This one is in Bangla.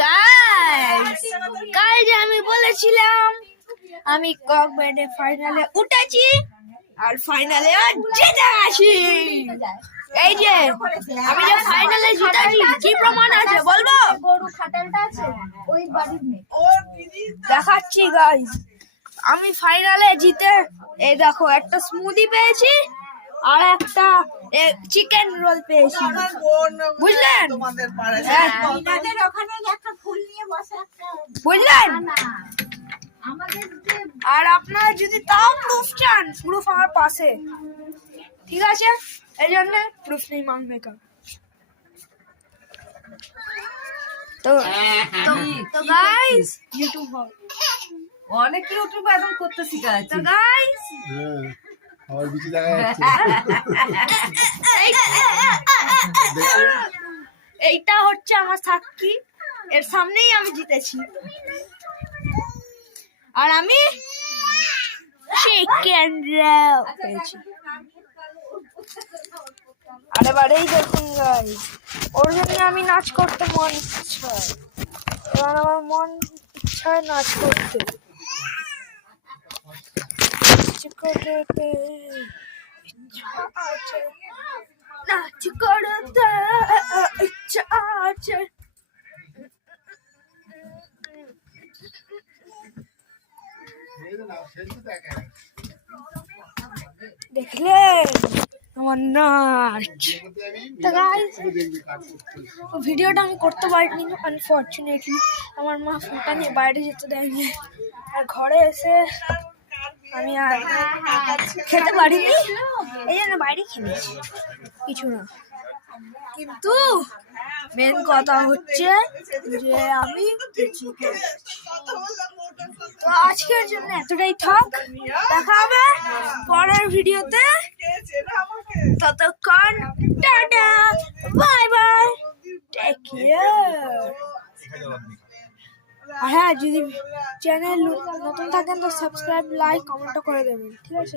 গাইস কাল যে আমি বলেছিলাম আমি ককবেডে ফাইনালে উঠেছি আর ফাইনালে জিতে গেছি। এই যে আমি যে ফাইনালে জিতেছি কি প্রমাণ আছে বলবো? গরু খাটালটা আছে ওই বাড়ির মেয়ে। দেখাচ্ছি গাইস, আমি ফাইনালে জিতে এই দেখো একটা স্মুদি পেয়েছি আর একটা চিকেন রোল পেয়েছি, বুঝলেন? তাদের ওখানে একটা ফুল নিয়ে বসে একটা বুঝলেন? আমাদের যে আর আপনারা যদি তাও প্রুফ চান, প্রুফ আমার পাশে, ঠিক আছে? এই জন্য প্রুফ নেই মানবে কার। তো গাইস ইউটিউব অনেক ইউটিউব এখন করতে শিখাচ্ছে। তো গাইস আমার বিচি দেখা যাচ্ছে। এইটা হচ্ছে আমার সাক্ষী, এর সামনেই আমি জিতেছি আর আমি চিকেন রোল পেয়েছি। আর এবারেই দেখুন গাইস, ওর জন্য আমি নাচ করতে মন ইচ্ছায়, এবার আমার মন ইচ্ছায় নাচ করতে নাচ করতে ইচ্ছা আছে। দেখলেন আমার নাচ? তো গাইস ভিডিওটা আমি করতে পারিনি আনফরচুনেটলি, আমার মা ফোনটা নিয়ে বাইরে যেতে দেয়নি আর ঘরে এসে আমি আর খেতে পারিনি, এই জন্য বাইরে খেয়েছি, কিছু না। কিন্তু মেন কথা হচ্ছে যে আমি তো আজকের জন্য এতটাই থাক, দেখা হবে পরের ভিডিওতে, ততক্ষণ tata bye bye take care. আর হ্যাঁ, যদি চ্যানেল নতুন থাকেন তো সাবস্ক্রাইব লাইক কমেন্টও করে দেবেন, ঠিক আছে?